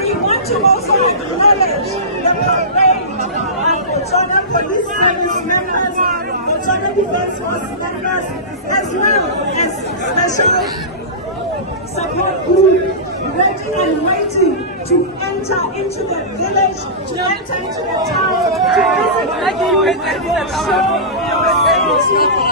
We want to also acknowledge the parade of Botswana Police Service members, Botswana Defense Force members, as well as special support group ready and waiting to enter into the village, to enter into the town, to visit the people and show our safety